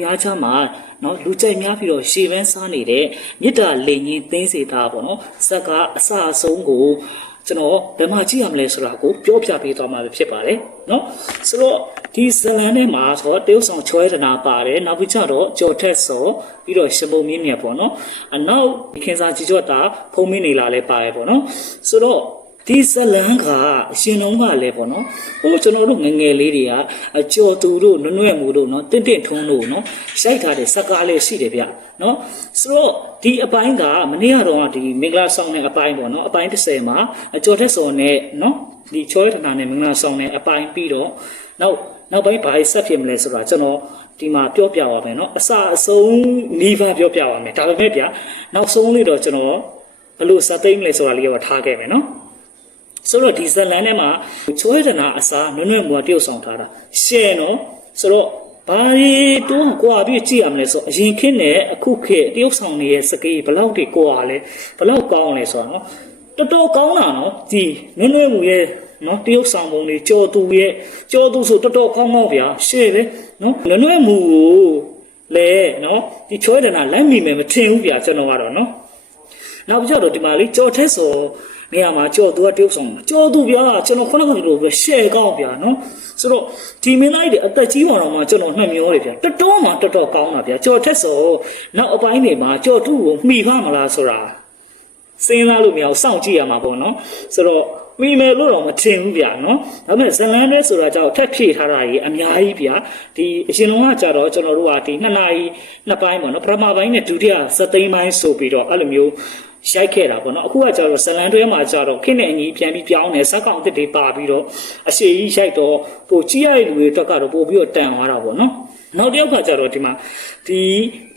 များချမှာနော်လူကြိုက်များပြီးတော့ရှေ့ပန်းစားနေတဲ့မြစ်တာလိန်ကြီးသိန်းစေတာပေါ့နော်ဇက်ကအစအဆုံးကိုကျွန်တော်ဘယ်မှာကြည့်ရမလဲဆိုတာကိုပြောပြပေးသွားမှာဖြစ်ပါတယ်နော်ဆိုတော့ဒီဇလန်ထဲမှာဆိုတော့တရုတ်ဆောင်ချွဲတနာပါတယ်နောက်ပြီးတော့ကြော်ထက်စောပြီးတော့ရှမုံမြင့်မြတ်ပေါ့နော်အနောက်ခင်စာကြည်ကြော့တာဖုံးမင်းနေလာလဲပါတယ်ပေါ့နော်ဆိုတော့ဒီဇလန်ကအရှင်လုံးကလည်းပေါ့နော်ဟိုကျွန်တော်တို့ငငယ်လေးတွေကအကျော်သူတို့နွဲ့မှုတို့နော်တင့်တင့်ထုံးတို့နော်ရိုက်ထားတဲ့စကားလေးရှိတယ်ဗျနော်ဆိုတော့ဒီအပိုင်းကမနေ့ကတော့ဒီမင်္ဂလာဆောင်တဲ့အပိုင်းပေါ့နော်အပိုင်း30မှာအကျော်ထက်စောနဲ့နော်ဒီချောရတနာနဲ့မင်္ဂလာဆောင်တဲ့အပိုင်းပြီးတော့နောက်ပိုင်းဘာဆက်ဖြစ်မလဲဆိုတာကျွန်တော်ဒီမှာပြောပြပါမယ်နော်အစအဆုံးနီးပါးပြောပြပါမယ်ဒါပေမဲ့ဗျနောက်ဆုံးလေးတော့ကျွန်တော်ဘယ်လိုစသိမ်းမလဲဆိုတာလေးတော့ထားခဲ့မယ်နော်ဆိုတော့ဒီဇလန်ထဲမှာချွဲတနာအစားနွဲ့နွဲ့မွာတရုတ်ဆောင်ထားတာရှယ်နော်ဆိုတော့ဘာရီတော့ကွာပြီးကြည့်ရမလဲဆိုအရင်ခင်းနဲ့အခုခေတ်တရုတ်ဆောင်နေရဲ့စကေးဘလောက်တွေကွာလဲဘလောက်ကောင်းလဲဆိုတော့နော်တော်တော်ကောင်းတာနော်ဒီနွဲ့နွဲ့မွာရဲ့နော်တရုတ်ဆောင်ပုံတွေကြော်သူဆိုတော်တော်ကောင်းကောင်းဗျာရှယ်ပဲနော်နွဲ့နွဲ့မူကိုလဲနော်ဒီချွဲတနာလိုက်မိမယ်မထင်ဘူးဗျာကျွန်တော်ကတော့နော်နောက်ပြီးတော့ဒီမှာလေးကြော်ထက်ဆိုနေရာမှာကြော်သူကတရုတ်ဆောင်ကြော်သူဗျာကျွန်တော်ခုနကပြောပဲရှယ်ကောင်းဗျာနော်ဆိုတော့ဒီမင်းသားတွေအသက်ကြီးသွားတော့မှကျွန်တော်နှက်မျောတယ်ဗျာတော်တော်ကောင်းတာဗျာကြော်ထက်ဆိုနောက်အပိုင်းတွေမှာကြော်သူကိုမှီဖမလားဆိုတာစဉ်းစားလို့မရအောင်စောင့်ကြည့်ရမှာပေါ့နော်ဆိုတော့မှီမယ်လို့တော့မထင်ဘူးဗျာနော်ဒါပေမဲ့ဇလန်တွေဆိုတာကြောင့်ထက်ဖြည့်ထားတာကြီးအများကြီးဗျာဒီအရင်လုံးကကြတော့ကျွန်တော်တို့ကဒီ2နာရီ2ပိုင်းပေါ့နော်ပထမပိုင်းနဲ့ဒုတိယစသိန်းပိုင်းဆိုပြီးတော့အဲ့လိုမျိုးရိုက်ခဲ့တာပေါ့နော်အခုကကြတော့ဇလန်တွဲမှာကြတော့ခင်းနဲ့အညီပြန်ပြီးပြောင်းနေဇက်ကောင်အစ်တွေပါပြီးတော့အရှိကြီးရိုက်တော့ပိုကြည့်ရတဲ့လူတွေအတွက်ကတော့ပို့ပြီးတော့တန်သွားတာပေါ့နော်နောက်တစ်ယောက်ကကြတော့ဒီမှာဒီ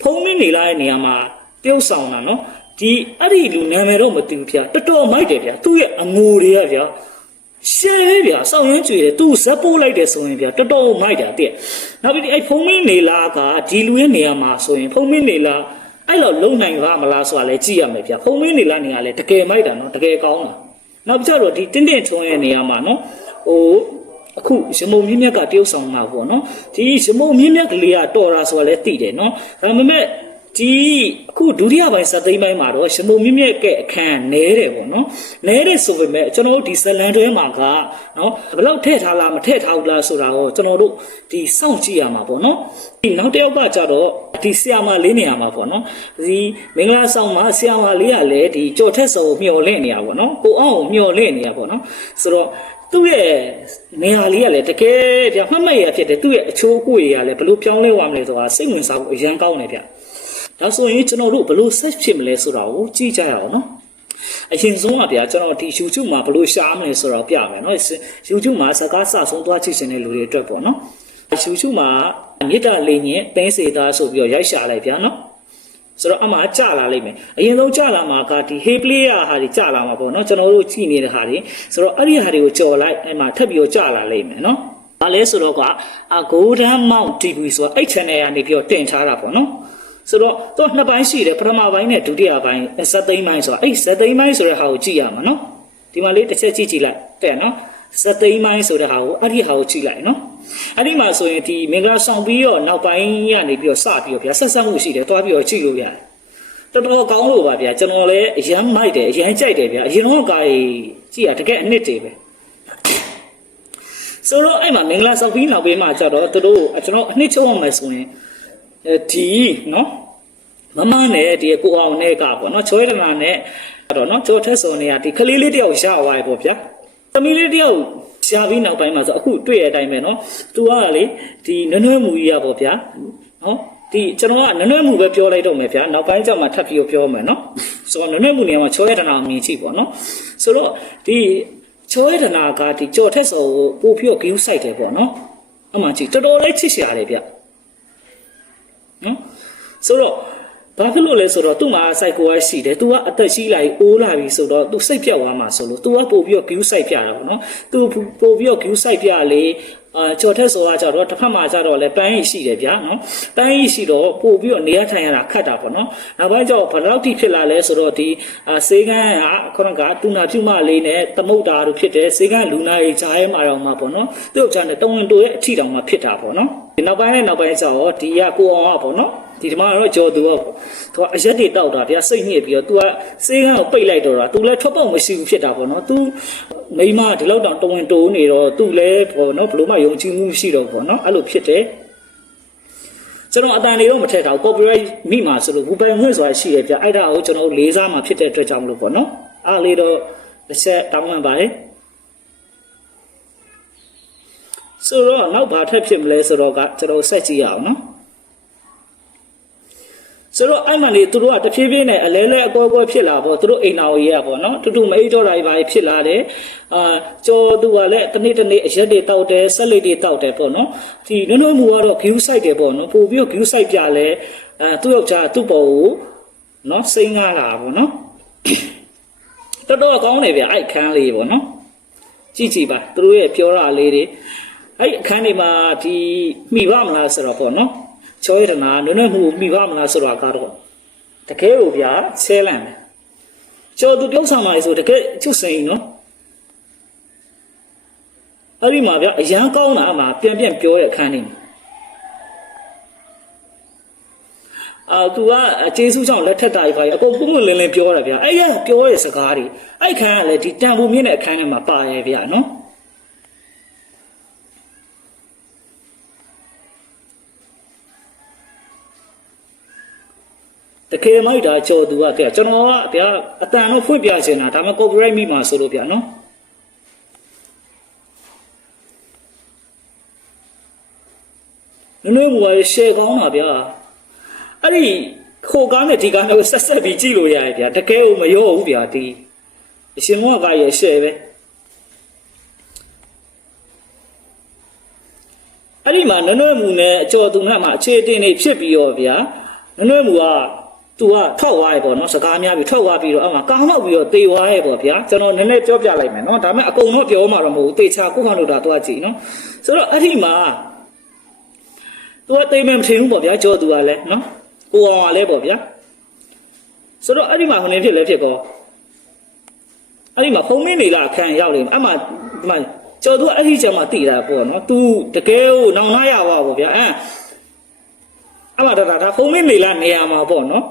ဖုံးမင်းနေလာတဲ့နေရာမှာပြုတ်ဆောင်တာနော်ဒီအဲ့ဒီလူနာမည်တော့မသိဘူးဗျာတော်မိုက်တယ်ဗျာသူ့ရဲ့အငိုတွေကဗျာရှယ်ပဲဗျာစောင်းရမ်းကြွေတယ်သူဇက်ပိုးလိုက်တယ်ဆိုရင်ဗျာတော်မိုက်တာတဲ့နောက်ပြီးအဲ့ဖုံးမင်းနေလာကဒီလူရဲ့နေရာမှာဆိုရင်ဖုံးမင်းနေလာအဲ့တော့လုံနိုင်ပါမလားဆိုတာလည်းကြည့်ရမယ်ဗျဖုံးမင်းနေလာနေရာလဲတကယ်မိုက်တာနော်တကယ်ကောင်းတာနောက်ပြီးတော့ဒီတင်းတင်းထုံးရဲ့နေရာမှာနော်ဟိုအခုရမုံမြင့်မြတ်ကတရုတ်ဆောင်မှာပေါ့နော်ဒီရမုံမြင့်မြတ်ကလေးကတော်တာဆိုတာလည်းသိတယ်နော်ဒါပေမဲ့ဒီအခုဒုတိယပိုင်းစသိမ်းပိုင်းမှာတော့ရမုံမြင့်မြတ်ကအခန်းနဲတယ်ပေါ့နော်နဲတယ်ဆိုပေမဲ့ကျွန်တော်တို့ဒီဇလန်တွဲမှာကနော်ဘယ်လောက်ထည့်ထားလားမထည့်ထားဘူးလားဆိုတာကိုကျွန်တော်တို့ဒီစောင့်ကြည့်ရမှာပေါ့နော်ဒီနောက်တစ်ယောက်ကကြတော့ဒီဆရာမလေးနေရာမှာပေါ့နော်ဒီမင်္ဂလာဆောင်မှာဆရာမလေးကလည်းဒီကြော်ထက်စောကိုမျော်လင့်နေရပေါ့နော်ကိုအောင်ကိုမျော်လင့်နေရပေါ့နော်ဆိုတော့သူ့ရဲ့နေရာလေးကလည်းတကယ်ဗျမှတ်မှတ်ရဖြစ်တယ်သူ့ရဲ့အချိုးအကွေတွေကလည်းဘယ်လိုပြောင်းလဲသွားမလဲဆိုတာစိတ်ဝင်စားဖို့အရန်ကောင်းတယ်ဗျဒါဆိုရင်ကျွန်တော်တို့ဘယ်လိုဆက်ဖြစ်မလဲဆိုတာကိုကြည့်ကြရအောင်နော်အရင်ဆုံးကဗျာကျွန်တော်ဒီ YouTube မှာဘယ်လိုရှာမလဲဆိုတာပြမယ်နော် YouTube မှာစကားစဆုံးသွားကြည့်နေတဲ့လူတွေအတွက်ပေါ့နော် YouTube မှာမြစ်တာလိန်ရင်တင်းစေသားဆိုပြီးတော့ရိုက်ရှာလိုက်ဗျာနော်ဆိုတော့အမှကြလာလိမ့်မယ်အရင်ဆုံးကြလာမှာကဒီ Hey Player ဟာဒီကြလာမှာပေါ့နော်ကျွန်တော်တို့ကြည့်နေတဲ့ဟာတွေဆိုတော့အဲ့ဒီဟာတွေကိုကြော်လိုက်အဲ့မှာထပ်ပြီးတော့ကြလာလိမ့်မယ်နော်ဒါလဲဆိုတော့ကGolden Mount TV ဆိုတာအဲ့ channel ကနေပြီးတော့တင်ထားတာပေါ့နော်ဆိုတော့တော့နှစ်ပိုင်းရှိတယ်ပထမပိုင်းနဲ့ဒုတိယပိုင်းဇက်သိမ်းပိုင်းဆိုတာအဲ့ဇက်သိမ်းပိုင်းဆိုတဲ့ဟာကိုကြည့်ရမှာနော်ဒီမှာလေးတစ်ချက်ကြည့်လိုက်တဲ့နော်ဇက်သိမ်းပိုင်းဆိုတဲ့ဟာကိုအဲ့ဒီဟာကိုကြည့်လိုက်နော်အဲ့ဒီမှာဆိုရင်ဒီမင်္ဂလာဆောင်ပြီးတော့နောက်ပိုင်းကနေပြီးတော့စပြီးတော့ဗျာဆက်ဆက်မှုရှိတယ်တွားပြီးတော့ကြည့်လို့ရတယ်တော်တော်ကောင်းလို့ပါဗျာကျွန်တော်လည်းအရန်မိုက်တယ်အရန်ကြိုက်တယ်ဗျာအရင်တော့ကားကြည့်ရတကယ်အနှစ်တည်းပဲဆိုတော့အဲ့မှာမင်္ဂလာဆောင်ပြီးနောက်ပိုင်းမှာကျတော့တို့ကျွန်တော်အနှစ်ချုပ်အောင်မယ်ဆိုရင်ဒီနော်မမနဲ့ဒီကိုအောင်နဲ့ကပေါ့နော်ချွဲတနာနဲ့တော့နော်ကြော်ထက်စော်နေရဒီခလေးလေးတယောက်ရသွားပြီပေါ့ဗျာသမီးလေးတယောက်ရှာပြီးနောက်ပိုင်းမှာဆိုအခုတွေ့ရတဲ့အတိုင်းပဲနော်သူကလေဒီနွဲ့နွဲ့မူကြီးရပေါ့ဗျာနော်ဒီကျွန်တော်ကနွဲ့နွဲ့မူပဲပြောလိုက်တော့မယ်ဗျာနောက်ပိုင်းကျမှထပ်ပြီးပြောမယ်နော်ဆိုတော့နွဲ့နွဲ့မူနေရာမှာချွဲတနာအမြင်ကြည့်ပေါ့နော်ဆိုတော့ဒီချွဲတနာကဒီကြော်ထက်စော်ကိုပို့ပြီးတော့ဂယူးဆိုင်တယ်ပေါ့နော်အမှန်ကြီးတော်တော်လေးချစ်ရှာတယ်ဗျနော်ဆိုတော့ ဘာဖြစ်လို့လဲဆိုတော့သူ့မှာ psycho ရှိတယ်သူကအသက်ကြီးလာပြီးအိုးလာပြီးဆိုတော့သူစိတ်ပြတ်သွားမှာဆိုလို့သူကပို့ပြီးတော့ view site ပြတာပေါ့နော်သူပို့ပြီးတော့ view site ပြလေကြော်ထက်စောကကြတော့တစ်ဖက်မှာကြတော့လဲပန်းရည်ရှိတယ်ဗျာနော်ပန်းရည်ရှိတော့ပို့ပြီးတော့နေရထိုင်ရတာခတ်တာပေါ့နော်နောက်ပိုင်းကျတော့ဘယ်လောက်ထိဖြစ်လာလဲဆိုတော့ဒီစေကန်းကခုနကတူနာပြုမလေးနဲ့သမုတ်တာတို့ဖြစ်တယ်စေကန်းလူနာရေးဂျားရဲမှာတော့မှာပေါ့နော်သူ့ဥစ္စာနဲ့တဝင်တိုရဲ့အထီတောင်မှာဖြစ်တာပေါ့နော်ဒီနောက်ပိုင်းနဲ့နောက်ပိုင်းကျတော့ဒီကကိုအောင်ကပေါ့နော်ဒီမှာတော့ကြော်သူကသူကအရက်တွေတောက်တာဗျာစိတ်ညစ်ပြီးတော့ तू ကစေးကန်းကိုပိတ်လိုက်တော့တာ तू လည်းထွက်ပေါက်မရှိဘူးဖြစ်တာပေါ့နော် तू မိမဒီလောက်တောင်တဝင်တိုးနေတော့ तू လည်းပေါ့နော်ဘလို့မှယုံကြည်မှုမရှိတော့ပေါ့နော်အဲ့လိုဖြစ်တယ်ကျွန်တော်အတန်တွေတော့မထည့်တာ copyright မိမှာဆိုလို့ဘူပိုင်ငွေဆိုတာရှိတယ်ဗျာအဲ့ဒါကိုကျွန်တော်လေးစားမှာဖြစ်တဲ့အတွက်ကြောင့်မလို့ပေါ့နော်အားလေးတော့တစ်ချက်တောင်းပန်ပါတယ်ဆိုတော့နောက်ဘာထပ်ဖြစ်မလဲဆိုတော့ကကျွန်တော်ဆက်ကြည့်ရအောင်နော်ဆိုတော့အဲ့မှနေသူတို့ကတဖြည်းဖြည်းနဲ့အလဲလဲအကွဲကွဲဖြစ်လာပေါ့သူတို့အိမ်တော်ကြီးရပေါ့နော်တူတူမအိတ်တော့တာကြီးဖြစ်လာတယ်ကြော်သူကလည်းတစ်နေ့တစ်နေ့အရက်တွေတောက်တယ်ဆက်လက်တွေတောက်တယ်ပေါ့နော်ဒီနုံနုံမူကတော့ view site တယ်ပေါ့နော်ပို့ပြီးတော့ view site ပြလဲသူ့ယောက်ျားသူ့ပေါ်ကိုနော်စိမ့်ကားလာပေါ့နော်တော်တော်ကောင်းတယ်ဗျအဲ့ခန်းလေးပေါ့နော်ကြည့်ကြည့်ပါသူတို့ရဲ့ပြောတာလေးတွေအဲ့အခန်းတွေမှာဒီမိပါမလားဆိုတော့ပေါ့နော်ချောရတနာနုံနုံမှုမိပါမလားဆိုတာကတော့တကယ်ကိုဗျာဆဲလန့်တယ်ကျော်သူတုံးဆောင်ပါလေဆိုတကယ်ချွတ်စိန်နော်အဲ့ဒီမှာဗျာအရန်ကောင်းတာအမှပြန်ပြောတဲ့အခန်းနေသူကကျေးဇူးကြောင့်လက်ထက်တာကြီးပါအကုန်ပုံမှန်လင်းလင်းပြောတာဗျာအဲ့ရပြောတဲ့စကားတွေအဲ့ခန်းကလည်းဒီတန်ဖိုးမြင့်တဲ့အခန်းထဲမှာပါရဲ့ဗျာနော်တကယ်မိုက်တာကြော်သူကတဲ့ကျွန်တော်ကဗျာအတန်တော့ဖွင့်ပြချင်တာဒါမှ copyright မိမှာဆိုလို့ဗျာနော်နည်းနည်းဘွားရှယ်ကောင်းတာဗျာအဲ့ဒီခိုကားနဲ့ဒီကားနဲ့ဆက်ပြီးကြည့်လို့ရတယ်ဗျာတကယ်ကိုမရောဘူးဗျာဒီအရှင်မောကရဲ့ရှယ်ပဲအဲ့ဒီမှာနနွဲ့မူနဲ့အကျော်သူနဲ့မှအခြေအတင်နေဖြစ်ပြီးတော့ဗျာနနွဲ့မူကသူကထောက်သွားရပေါ့နော်စကားများပြီးထောက်သွားပြီးတော့အမှကောင်းတော့ပြီးတော့တေသွားရပေါ့ဗျာကျွန်တော်နည်းနည်းပြောပြလိုက်မယ်နော်ဒါပေမဲ့အကုန်တော့ပြောမှာတော့မဟုတ်ဘူးတေချာကိုခန့်လို့တာသူကကြည့်နော်ဆိုတော့အဲ့ဒီမှာသူကတိမ်မထင်ဘူးပေါ့ဗျာကြောသူကလည်းနော်ကိုအောင်ကလည်းပေါ့ဗျာဆိုတော့အဲ့ဒီမှာဟိုနေဖြစ်လဲဖြစ်ကောအဲ့ဒီမှာဖုံးမင်းနေလာခံရောက်နေအမှဒီမှာကျော်သူအဲ့ဒီကျမှတိတာပေါ့နော်သူတကယ်ကိုနောင်နာရပါပေါ့ဗျာအမှဒါဖုံးမင်းနေလာနေရာမှာပေါ့နော်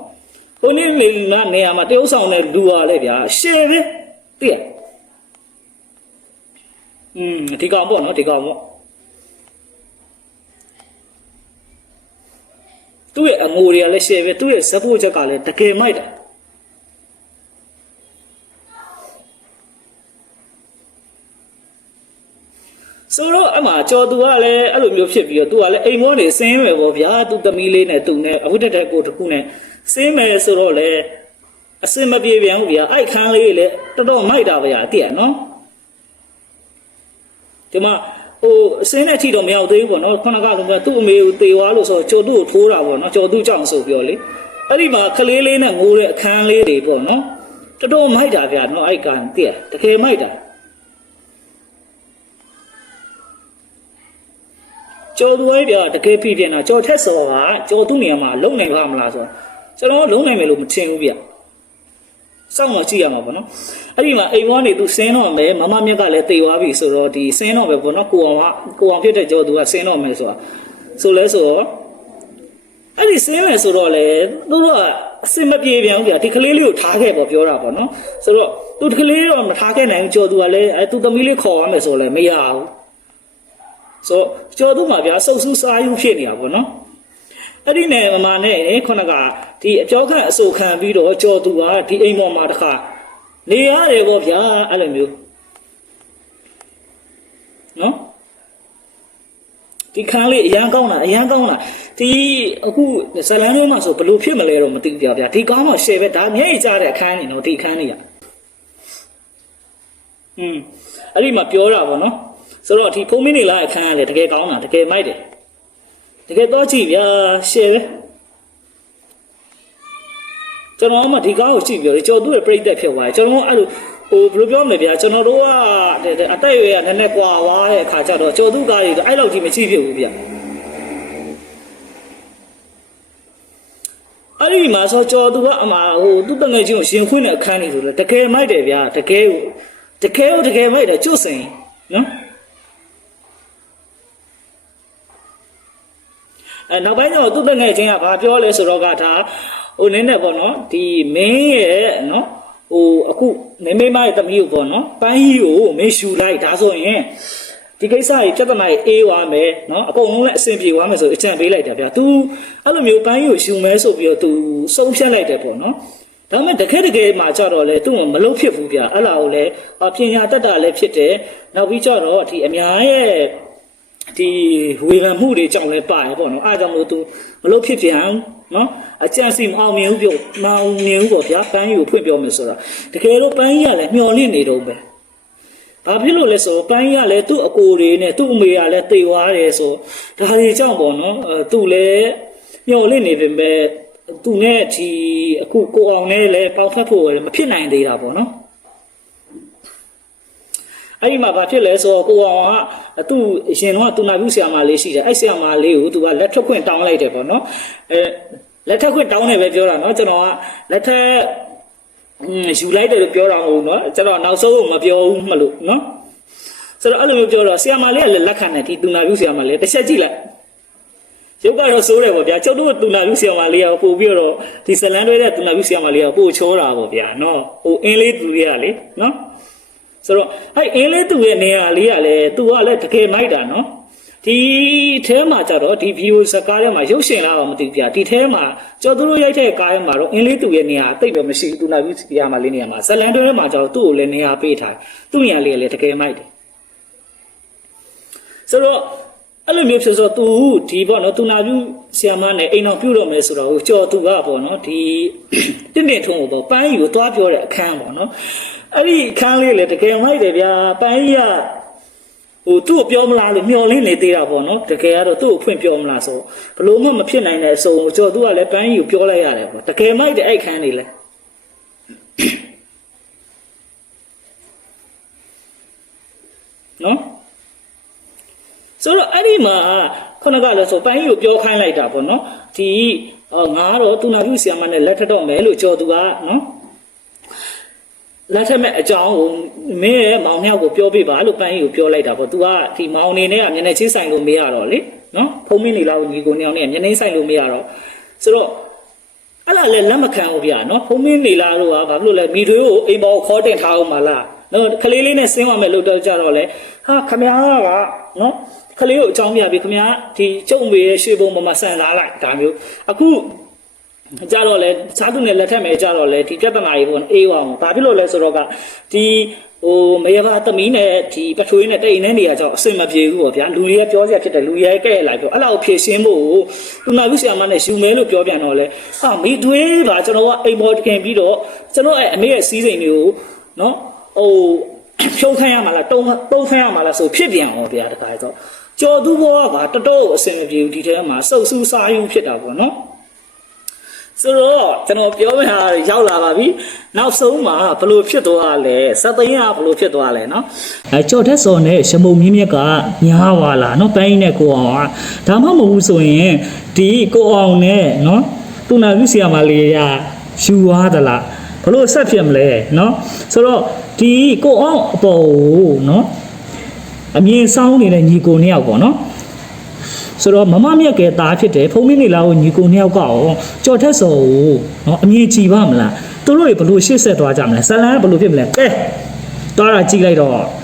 ဖုံးမင်းနေလာနေရာမှာတရုပ်ဆောင်တဲ့လူကလည်းဗျာရှယ်ပဲတိရဒီကောင်ပေါ့နော်ဒီကောင်ပေါ့သူ့ရဲ့အငိုတွေကလည်းရှယ်ပဲသူ့ရဲ့ဇက်ဖို့ချက်ကလည်းတကယ်မိုက်တာဆိုတော့အမှကြော်သူကလည်းအဲ့လိုမျိုးဖြစ်ပြီးတော့သူကလည်းအိမ်မောနေစင်းမယ်ပေါ့ဗျာသူသမီးလေးနဲ့သူနဲ့အခုတက်ကိုတခုနဲ့စင်းမယ်ဆိုတော့လေအစင်မပြေပြန်ဘူးဗျာအဲ့ခန်းလေးလည်းတော်တော်မိုက်တာဗျာသိရနော်ဒီမှာဟိုအစင်းနဲ့ထိတော့မရောက်သေးဘူးပေါ့နော်ခုနကကသူ့အမေကိုတေသွားလို့ဆိုတော့ကြော်သူ့ကိုထိုးတာပေါ့နော်ကြော်သူ့ကြောင့်ဆိုပြောလေအဲ့ဒီမှာကလေးလေးနဲ့ငိုတဲ့အခန်းလေးတွေပေါ့နော်တော်တော်မိုက်တာဗျာနော်အဲ့ကန်သိရတကယ်မိုက်တာကျော်သူရဲ့ပြတကယ်ပြင်းတာကျော်ထက်စောကကျော်သူ့နေရာမှာလုံနိုင်ပါမလားဆိုတော့ကျွန်တော်လုံနိုင်မယ်လို့မထင်ဘူးဗျစောင့်တော့ကြည့်ရမှာပေါ့နော်အဲ့ဒီမှာအိမ်ဝါနေသူစင်းတော့မယ်မမမြက်ကလည်းတေသွားပြီဆိုတော့ဒီစင်းတော့ပဲပေါ့နော်ကိုအောင်ဖြစ်တဲ့ကျော်သူကစင်းတော့မယ်ဆိုတာဆိုလဲဆိုတော့အဲ့ဒီစင်းမယ်ဆိုတော့လေသူကအစင်မပြေပြန်ဘူးဗျဒီကလေးလေးကိုထားခဲ့ပေါ့ပြောတာပေါ့နော်ဆိုတော့သူကလေးတော့မထားခဲ့နိုင်ဘူးကျော်သူကလည်းသူသမီးလေးခေါ်ရမယ်ဆိုလည်းမရဘူးဆိုကျော်သူမှာဗျာစုပ်ဆူးစားယူဖြစ်နေတာပေါ့နော်အဲ့ဒီနဲ့မမနဲ့ခုနကဒီအပြောခန့်အဆိုခံပြီးတော့ကျော်သူကဒီအိမ်ပေါ်မှာတခါနေရတယ်ပေါ့ဗျာအဲ့လိုမျိုးနော်ဒီခန်းလေးအရန်ကောင်းတာဒီအခုဇလန်းထဲမှာဆိုဘယ်လိုဖြစ်မလဲတော့မသိဘူးဗျာဒီကောင်းတော့ရှယ်ပဲဒါမျက်ရည်ကျတဲ့အခန်းနေနော်ဒီအခန်းလေးကအဲ့ဒီမှာပြောတာပေါ့နော်ဆိုတော့ဒီဖုံးမင်းနေလာအခန်းကလည်းတကယ်ကောင်းတာတကယ်မိုက်တယ်တကယ်တော့ကြည့်ဗျာရှယ်ပဲ ကျွန်တော်မှဒီကားကိုကြည့်ပြီးတော့ကျော်သူ့ရဲ့ပြိတ္တဖြစ်သွားတယ်ကျွန်တော်အဲ့လိုဟိုဘယ်လိုပြောမလဲဗျာကျွန်တော်တို့ကအတိုက်ရွယ်ကနည်းနည်းကွာသွားတဲ့အခါကျတော့ကျော်သူကားတွေအဲ့လောက်ကြီးမကြည့်ဖြစ်ဘူးဗျာအဲ့ဒီမှာဆိုကျော်သူကအမှာဟိုသူ့တငယ်ချင်းကိုရှင်ခွင်းတဲ့အခန်းကြီးဆိုလဲတကယ်မိုက်တယ်ဗျာတကယ်မိုက်တယ်ကျွတ်စင်နော်နောက်ပိုင်းတော့သူ့တငယ်ချင်းကဘာပြောလဲဆိုတော့ကဒါဟိုနည်းနည်းပေါ့နော်ဒီမင်းရဲ့နော်ဟိုအခုမိမရဲ့တမီးကိုပေါ့နော်ပန်းကြီးကိုမင်းရှူလိုက်ဒါဆိုရင်ဒီကိစ္စကြီးပြဿနာကြီးအေးသွားမယ်နော်အကုန်လုံးလည်းအဆင်ပြေသွားမယ်ဆိုအကြံပေးလိုက်တာဗျာ तू အဲ့လိုမျိုးပန်းကြီးကိုရှူမဲဆိုပြီးတော့ तू စုံဖြတ်လိုက်တယ်ပေါ့နော်ဒါပေမဲ့တကယ်မှကြတော့လေ तू မလုံးဖြစ်ဘူးဗျာအဲ့လာကိုလည်းပညာတတ်တာလည်းဖြစ်တယ်နောက်ပြီးကြတော့ဒီအများရဲ့ဒီဝေဖန်မှုတွေကြောင့်လည်းပါတယ်ပေါ့နော်အားကြောင့်လို့ तू မလုံးဖြစ်ပြန်နော်အကြံစီမအောင်မြင်ဘူးပြောမအောင်မြင်ဘူးပေါ့ဗျာပန်းကြီးကိုဖွင့်ပြောမယ်ဆိုတာတကယ်တော့ပန်းကြီးကလည်းမျော်လင့်နေတော့ပဲဘာဖြစ်လို့လဲဆိုပန်းကြီးကလည်းသူ့အကိုတွေနဲ့သူ့အမေကလည်းတိတ်သွားတယ်ဆိုဒါတွေကြောင့်ပေါ့နော်သူ့လည်းမျော်လင့်နေပေမဲ့သူနဲ့ဒီအခုကိုအောင်နဲ့လည်းပေါက်ဖက်ဖို့လည်းမဖြစ်နိုင်သေးတာပေါ့နော်အဲ့ဒီမှာဘာဖြစ်လဲဆိုတော့ကိုအောင်ကသူ့ရှင်တော့သူနာပြုဆရာမလေးရှိတယ်အဲ့ဆရာမလေးကိုသူကလက်ထက်ခွင့်တောင်းလိုက်တယ်ပေါ့နော်လက်ထက်ခွင့်တောင်းတယ်ပဲပြောတာနော်ကျွန်တော်ကလက်ထက်ယူလိုက်တယ်လို့ပြောတာမဟုတ်ဘူးเนาะကျွန်တော်နောက်ဆုံးမပြောဘူးမလို့เนาะဆိုတော့အဲ့လိုမျိုးပြောတော့ဆရာမလေးကလည်းလက်ခံတယ်ဒီသူနာပြုဆရာမလေးတစ်ချက်ကြည့်လိုက်ရုပ်ကတော့စိုးတယ်ပေါ့ဗျာကျုပ်တို့သူနာပြုဆရာမလေးကပို့ပြီးတော့ဒီဇလန်တွဲတဲ့သူနာပြုဆရာမလေးကပို့ချောတာပေါ့ဗျာเนาะဟိုအင်းလေးသူတွေကလေเนาะဆိုတော့အဲ့အင်းလေးသူရဲ့နေရာလေးကလည်းသူကလည်းတကယ်မိုက်တာเนาะဒီထဲမှာကြတော့ဒီဗီဒီယိုစကားထဲမှာရုပ်ရှင်လာတော့မသိဘူးဗျာဒီထဲမှာကျော်သူတို့ရိုက်တဲ့ကားထဲမှာတော့အင်းလေးသူရဲ့နေရာတိတ်တော့မရှိဘူးသူနာပြုဆရာမလေးနေရာမှာဇလန်တွဲထဲမှာကျတော့သူ့ကိုလည်းနေရာပေးထားသူ့နေရာလေးကလည်းတကယ်မိုက်တယ်ဆိုတော့အဲ့လိုမျိုးဖြစ်ဆိုသူဒီပေါ့နော်သူနာပြုဆရာမနဲ့အိမ်တော်ပြုတော့မယ်ဆိုတော့ကျော်သူကပေါ့နော်ဒီတင့်ထုံးကိုပေါ့ပန်းကြီးကိုသွားပြောတဲ့အခန်းပေါ့နော်အဲ့ဒီအခန်းလေးလည်းတကယ်မိုက်တယ်ဗျာပန်းကြီးကဟိုသူ့ကိုပြောမလားလို့မျောလင်းနေသေးတာပေါ့နော်တကယ်ကတော့သူ့ကိုဖွင့်ပြောမလားဆိုဘလို့မှမဖြစ်နိုင်တဲ့အစုံကိုကျော်သူကလည်းပန်းကြီးကိုပြောလိုက်ရတယ်ပေါ့တကယ်မိုက်တဲ့အဲ့ခန်းလေးလဲနော်ဆိုတော့အဲ့ဒီမှာခုနကလည်းဆိုပန်းကြီးကိုပြောခိုင်းလိုက်တာပေါ့နော်ဒီငါတော့သူနာပြုဆရာမနဲ့လက်ထတော့မယ်လို့ကျော်သူကနော်လက်ထက်မဲ့အကြောင်းကိုမင်းရဲ့မောင်မြောက်ကိုပြောပြပါလို့ပန်းကြီးကိုပြောလိုက်တာပေါ့ तू ကဒီမောင်နေနဲ့ကမျက်နှာချင်းဆိုင်လို့မရတော့လေနော်ဖုံးမင်းနေလောက်ညီကိုနေအောင်နဲ့မျက်နှာဆိုင်လို့မရတော့ဆိုတော့အဲ့ဒါလည်းလက်မခံဘူးဗျာနော်ဖုံးမင်းနေလားလို့ကဘာလို့လဲမိသွေးကိုအိမ်ပေါ်ခေါ်တင်ထားအောင်မလားနော်ခလေးလေးနဲ့ဆင်းသွားမယ်လို့တော့ကြတော့လေဟာခမ ्या ကနော်ခလေးကိုအကြောင်းပြပြီးခမ ्या ဒီကျုံမေရဲ့ရွှေဘုံပေါ်မှာဆန်လာလိုက်ဒါမျိုးအခုကြတော့လေစားသူနဲ့လက်ထက်မဲ့ကြတော့လေဒီပြဿနာကြီးပေါ့အေးအောင်ဘာဖြစ်လို့လဲဆိုတော့ကဒီဟိုမရပါသမီးနဲ့ဒီပထွေးနဲ့တိတ်နေနေရကြောင်းအစင်မပြေဘူးပေါ့ဗျာလူတွေကပြောစရာဖြစ်တယ်လူတွေကဲ့လိုက်ပြောအဲ့လောက်ဖြည့်ရှင်းဖို့သူနာပြုဆရာမနဲ့ယူမဲလို့ပြောပြန်တော့လေဟာမိသွေးပါကျွန်တော်ကအိမ်ပေါ်တင်ပြီးတော့ကျွန်တော်အမေရဲ့စီးစိမ်တွေကိုနော်ဟိုဖြုံးခိုင်းရမှာလားတုံးခိုင်းရမှာလားဆိုဖြစ်ပြန်အောင်ဗျာတခါဆိုကြော်သူဘောကတော်တော်အစင်မပြေဘူးဒီထဲမှာစုပ်ဆူစားယူဖြစ်တာပေါ့နော်ဆိုတော့ကျွန်တော်ပြောမယ့်ဟာရောက်လာပါပြီနောက်ဆုံးမှာဘလို့ဖြစ်သွားလဲစက်သိန်းကဘလို့ဖြစ်သွားလဲเนาะကြော်ထက်စော်နဲ့ရှမုံမြင့်မြက်ကညားသွားလားเนาะပိုင်းနဲ့ကိုအောင်ကဒါမှမဟုတ်ဆိုရင်ဒီကိုအောင်နဲ့เนาะသူနာပြုဆရာမလေးရယူသွားသလားဘလို့ဆက်ဖြစ်မလဲเนาะဆိုတော့ဒီကိုအောင်အပေါ်เนาะအမြင်ဆောင်နေတဲ့ညီကိုနှစ်ယောက်ပေါ့เนาะဆိုတော့မမမြက်ကဲသားဖြစ်တယ်ဖုံးမင်းနေလားကိုညီကိုနှစ်ယောက်ကရောကြော်ထက်စော်ကိုနော်အမြင်ကြည့်ပါမလားသူတို့တွေဘလို့ရှေ့ဆက်သွားကြမလဲဇလန်ကဘလို့ဖြစ်မလဲကဲသွားတာကြည့်လိုက်တော့